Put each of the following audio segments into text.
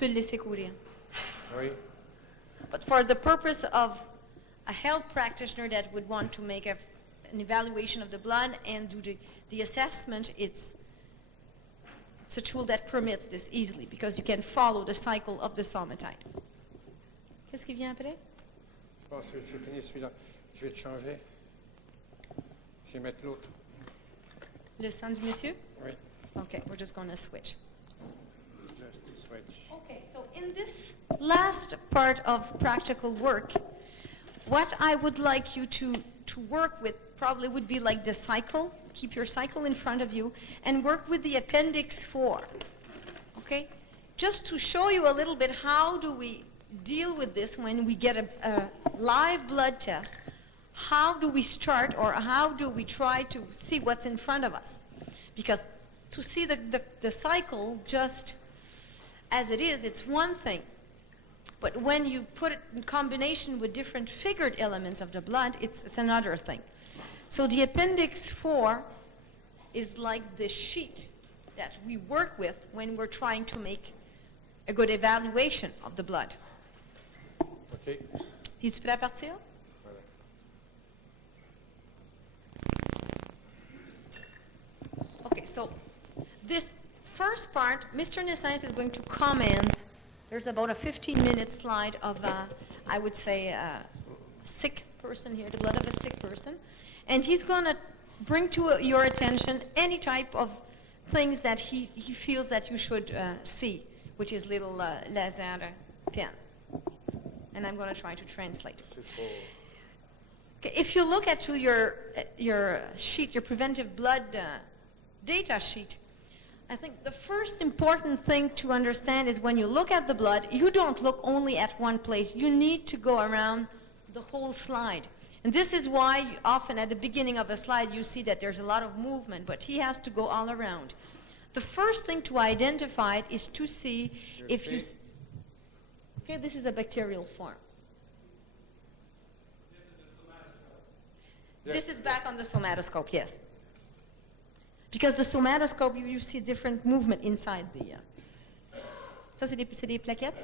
peux le laisser courir. Oui. But for the purpose of a health practitioner that would want to make an evaluation of the blood and do the assessment, it's a tool that permits this easily because you can follow the cycle of the somatite. Qu'est-ce qui vient après? Bon, c'est fini celui-là. Je vais le changer. Je vais mettre l'autre. Le sang du monsieur? Oui. Okay, we're just going to switch. Just switch. Okay, so in this last part of practical work, what I would like you to work with probably would be like the cycle. Keep your cycle in front of you and work with the appendix 4. Okay? Just to show you a little bit how do we deal with this when we get a live blood test. How do we start or how do we try to see what's in front of us? Because to see the cycle just as it is, it's one thing. But when you put it in combination with different figured elements of the blood, it's another thing. So the appendix 4 is like the sheet that we work with when we're trying to make a good evaluation of the blood. OK. Es-tu prêt à partir? Voilà. Okay, so this first part, Mr. Naesens is going to comment. There's about a 15-minute slide of, I would say, a sick person here, the blood of a sick person. And he's going to bring to your attention any type of things that he feels that you should see, which is little laser pen. And I'm going to try to translate it. Okay, if you look at your sheet, your preventive blood data sheet, I think the first important thing to understand is when you look at the blood, you don't look only at one place. You need to go around the whole slide. And this is why often at the beginning of a slide you see that there's a lot of movement, but he has to go all around. The first thing to identify is to see if you... Okay, this is a bacterial form. This is back on the somatoscope, yes. Because the somatoscope, you see different movement inside the... Ça, c'est des plaquettes?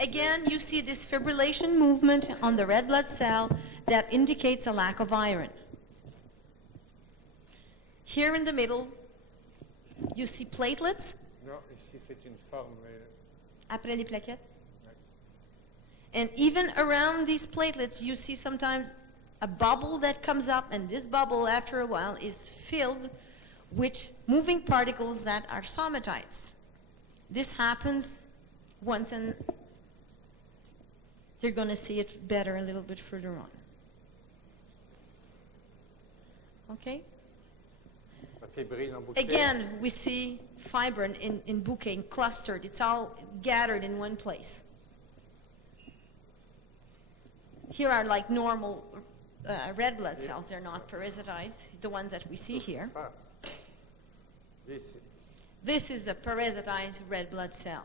Again, you see this fibrillation movement on the red blood cell that indicates a lack of iron. Here in the middle, you see platelets. Non, ici c'est une forme. Après les plaquettes. And even around these platelets, you see sometimes a bubble that comes up, and this bubble, after a while, is filled with moving particles that are somatites. This happens once, and you're going to see it better a little bit further on. Okay? Again, we see fibrin in bouquet, clustered. It's all gathered in one place. Here are like normal red blood cells. They're not parasitized, the ones that we see here. This is the parasitized red blood cell.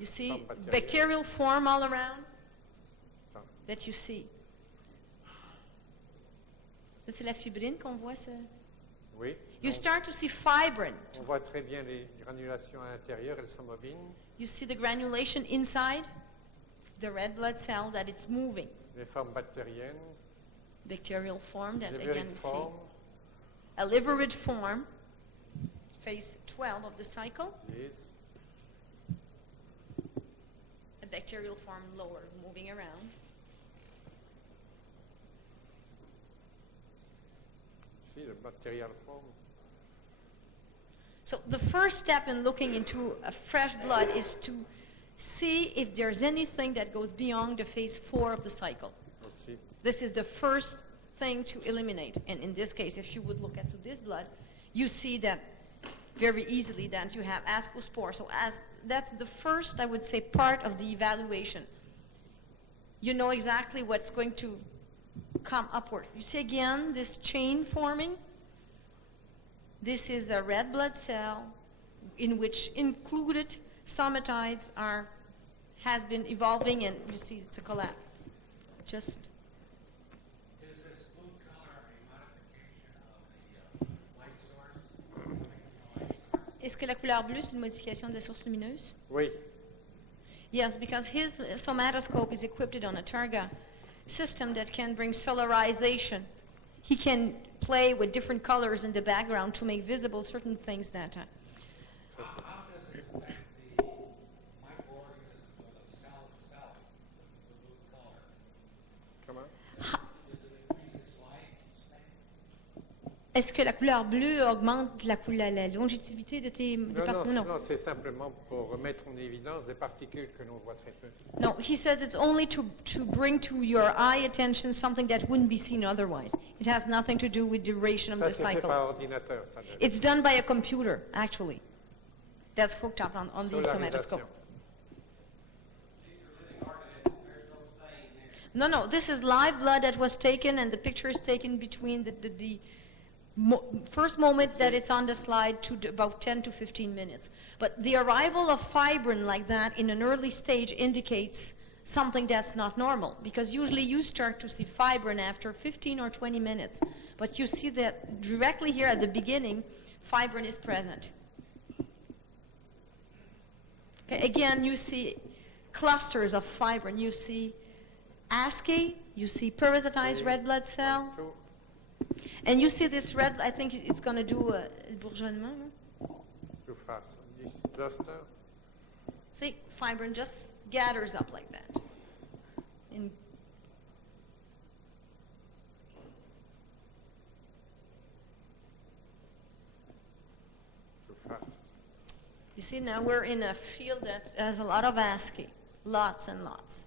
You see bacterial form all around that you see. C'est la fibrine qu'on voit, ça? Oui. You start to see fibrin. On voit très bien les granulations à l'intérieur, elles sont mobiles. You see the granulation inside the red blood cell that it's moving. Les formes bactériennes. Bacterial form that again we form. See. A liverid form, phase 12 of the cycle. Yes. A bacterial form lower, moving around. See the bacterial form. So the first step in looking into a fresh blood is to see if there's anything that goes beyond the phase 4 of the cycle. Aussi. This is the first thing to eliminate. And in this case, if you would look at this blood, you see that very easily that you have ascospore. So that's the first, I would say, part of the evaluation. You know exactly what's going to come upward. You see again this chain forming? This is a red blood cell in which included somatides has been evolving, and you see it's a collapse. Just is this blue color a modification of the light source? Est-ce que la couleur bleue, c'est une modification de la source lumineuse? Oui. Yes, because his somatoscope is equipped on a Targa system that can bring solarization. He can play with different colors in the background to make visible certain things that... Ça, c'est- How does it affect the microorganisms of the cell itself, the blue color? Comment? Does it increase its lifespan? Est-ce que la couleur bleue augmente la longévité de tes... Non, c'est simplement pour mettre en évidence des particules que l'on voit très peu. No, he says it's only to bring to your eye attention something that wouldn't be seen otherwise. It has nothing to do with duration of Ça, the c'est fait cycle. par ordinateur. Ça donne. It's done by a computer, actually. That's hooked up on the Solarisation. somatoscope. No, this is live blood that was taken, and the picture is taken between the first moment that it's on the slide to about 10 to 15 minutes. But the arrival of fibrin like that in an early stage indicates something that's not normal, because usually you start to see fibrin after 15 or 20 minutes. But you see that directly here at the beginning, fibrin is present. Okay, again, you see clusters of fibrin. You see ASCII, you see parasitized red blood cell, Tout. and you see this red, I think it's going to do a bourgeonnement. No? Je fasse 10 clusters. See, fibrin just gathers up like that. In Je fasse. You see, now we're in a field that has a lot of ASCII, lots and lots.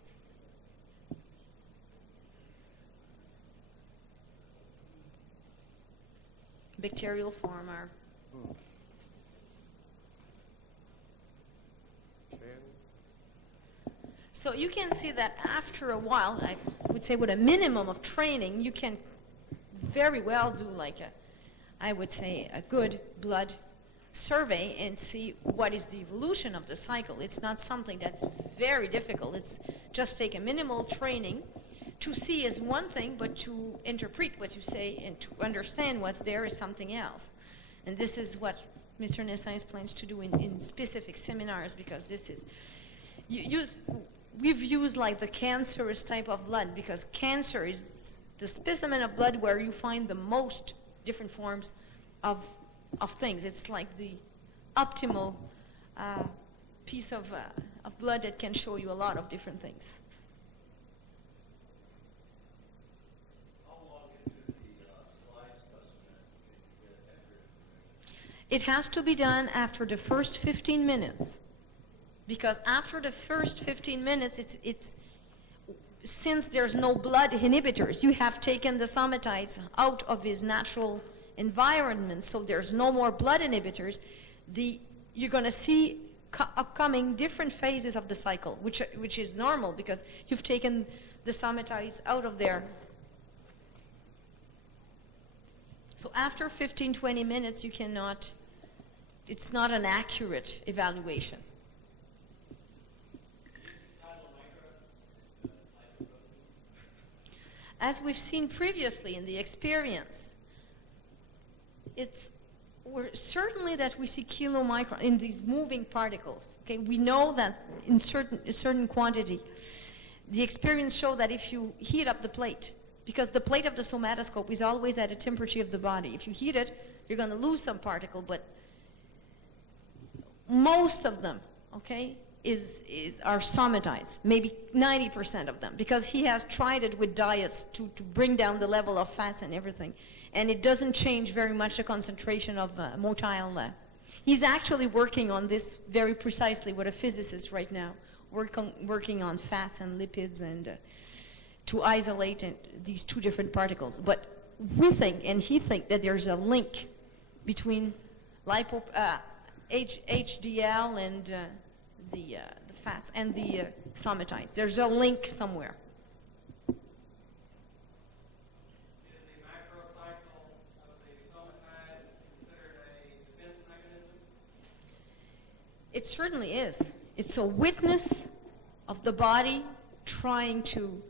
Bacterial form are. Clean. So you can see that after a while, I would say with a minimum of training, you can very well do like I would say a good blood survey and see what is the evolution of the cycle. It's not something that's very difficult. It's just take a minimal training. To see is one thing, but to interpret what you say and to understand what's there is something else. And this is what Mr. Naesens plans to do in specific seminars, because this is, we've used like the cancerous type of blood, because cancer is the specimen of blood where you find the most different forms of things. It's like the optimal piece of blood that can show you a lot of different things. How long into the slide specimen can you get accurate information? It has to be done after the first 15 minutes, because after the first 15 minutes, it's since there's no blood inhibitors, you have taken the somatides out of his natural environment, so there's no more blood inhibitors. You're going to see upcoming different phases of the cycle, which is normal because you've taken the somatides out of there. So after 15, 20 minutes, you cannot, it's not an accurate evaluation. As we've seen previously in the experience, we're certainly that we see kilomicron in these moving particles. Okay, we know that in a certain quantity. The experience show that if you heat up the plate, because the plate of the somatoscope is always at a temperature of the body. If you heat it, you're going to lose some particle, but most of them, okay, are somatides, maybe 90% of them, because he has tried it with diets to bring down the level of fats and everything, and it doesn't change very much the concentration of motile. He's actually working on this very precisely with a physicist right now, working on fats and lipids and to isolate these two different particles. But we think, and he thinks, that there's a link between HDL and the fats and the somatides. There's a link somewhere. Is the macrocycle of the somatide considered a defense mechanism? It certainly is. It's a witness of the body trying to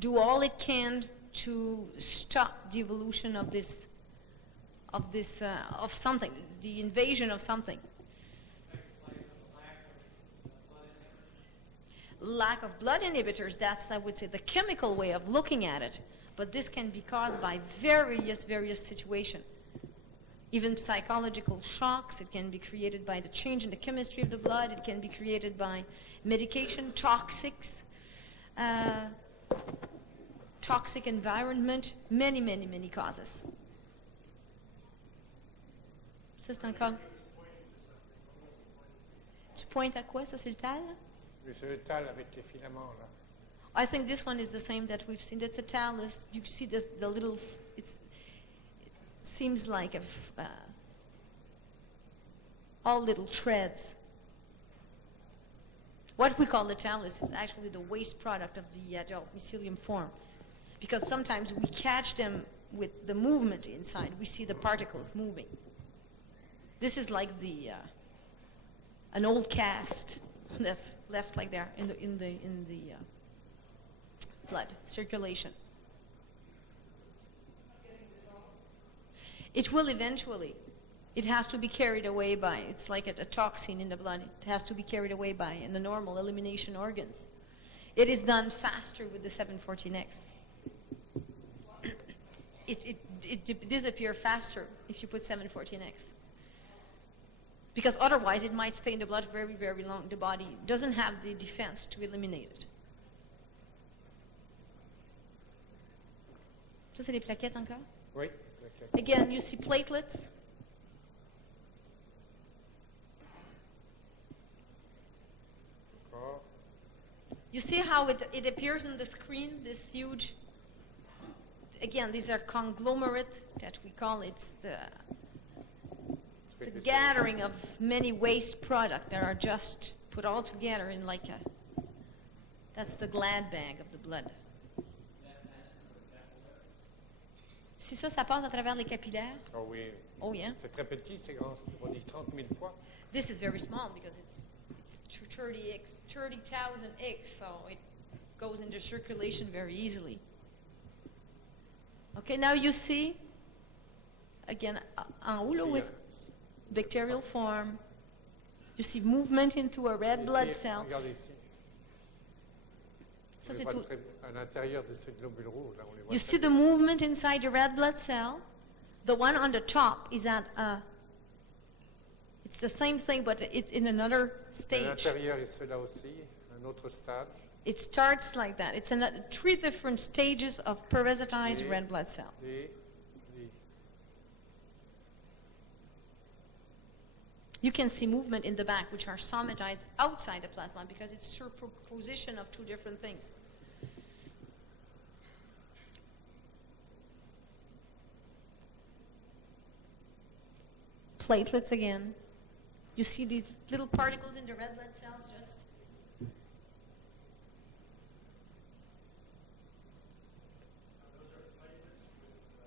do all it can to stop the evolution of this of this, of something, the invasion of something. Lack of blood inhibitors, that's, I would say, the chemical way of looking at it. But this can be caused by various situations. Even psychological shocks, it can be created by the change in the chemistry of the blood, it can be created by medication, toxics, toxic environment, many causes. Ça, c'est encore... Tu pointes à quoi, ça, c'est le tal? C'est le tal avec les filaments, là. I think this one is the same that we've seen. That's a talus. You see the little, it seems like all little threads. What we call the talus is actually the waste product of the adult mycelium form. Because sometimes we catch them with the movement inside. We see the particles moving. This is like an old cast that's left like there in the blood circulation. It will eventually. It has to be carried away by, it's like a toxin in the blood. It has to be carried away by in the normal elimination organs. It is done faster with the 714X. It disappears faster if you put 714X. Because otherwise it might stay in the blood very long. The body doesn't have the defense to eliminate it. Ça, c'est les plaquettes encore? Oui, plaquettes. Again, you see platelets. Encore. You see how it appears on the screen, this huge... Again, these are conglomerate that we call it. It's a gathering of many waste products that are just put all together in like a... That's the glad bag of the blood. Si ça passe à travers les capillaires. Oh oui. Oh yeah. C'est très petit, c'est grand. On dit 30 000 fois. This is very small because it's 30,000 X, so it goes into circulation very easily. Okay, now you see, again, en haut, là, où est bacterial form. You see movement into a red blood cell. Regardez ici. Ça, On c'est les voit tout. à l'intérieur de ces globules rouges. Là, on les voit You très see the bien. movement inside your red blood cell. The one on the top is at it's the same thing, but it's in another À stage. l'intérieur et ceux-là aussi, un autre stade. It starts like that. It's three different stages of parasitized Et- red blood cell. Les- You can see movement in the back, which are somatides outside the plasma, because it's superposition of two different things. Platelets again. You see these little particles in the red blood cells just...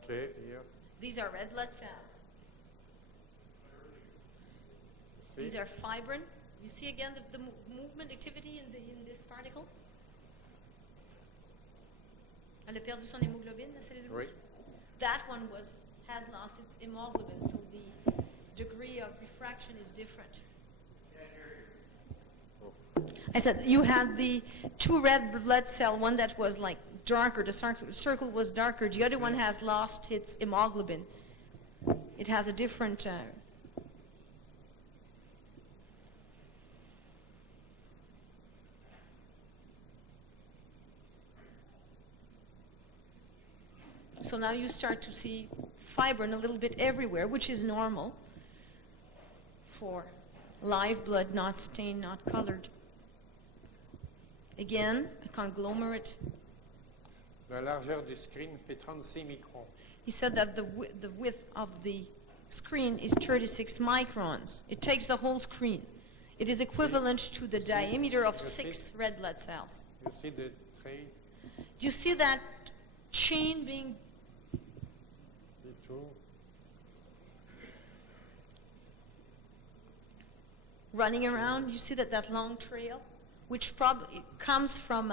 OK, here. These are red blood cells. Ici. These are fibrin. You see again the movement activity in this particle? Elle a perdu son hémoglobine, la cellule Oui. rouge? That one has lost its hemoglobin, so the degree of refraction is different. I said you had the two red blood cell, one that was like darker, the circle was darker, the other one has lost its hemoglobin. It has a different... So now you start to see fibrin a little bit everywhere, which is normal for live blood, not stained, not colored. Again, a conglomerate. La largeur du screen fait 36 microns. He said that the width of the screen is 36 microns. It takes the whole screen. It is equivalent to the diameter of 6 red blood cells. You see the tray, Do you see that chain being... et tout. running around? You see that long trail, which probably comes from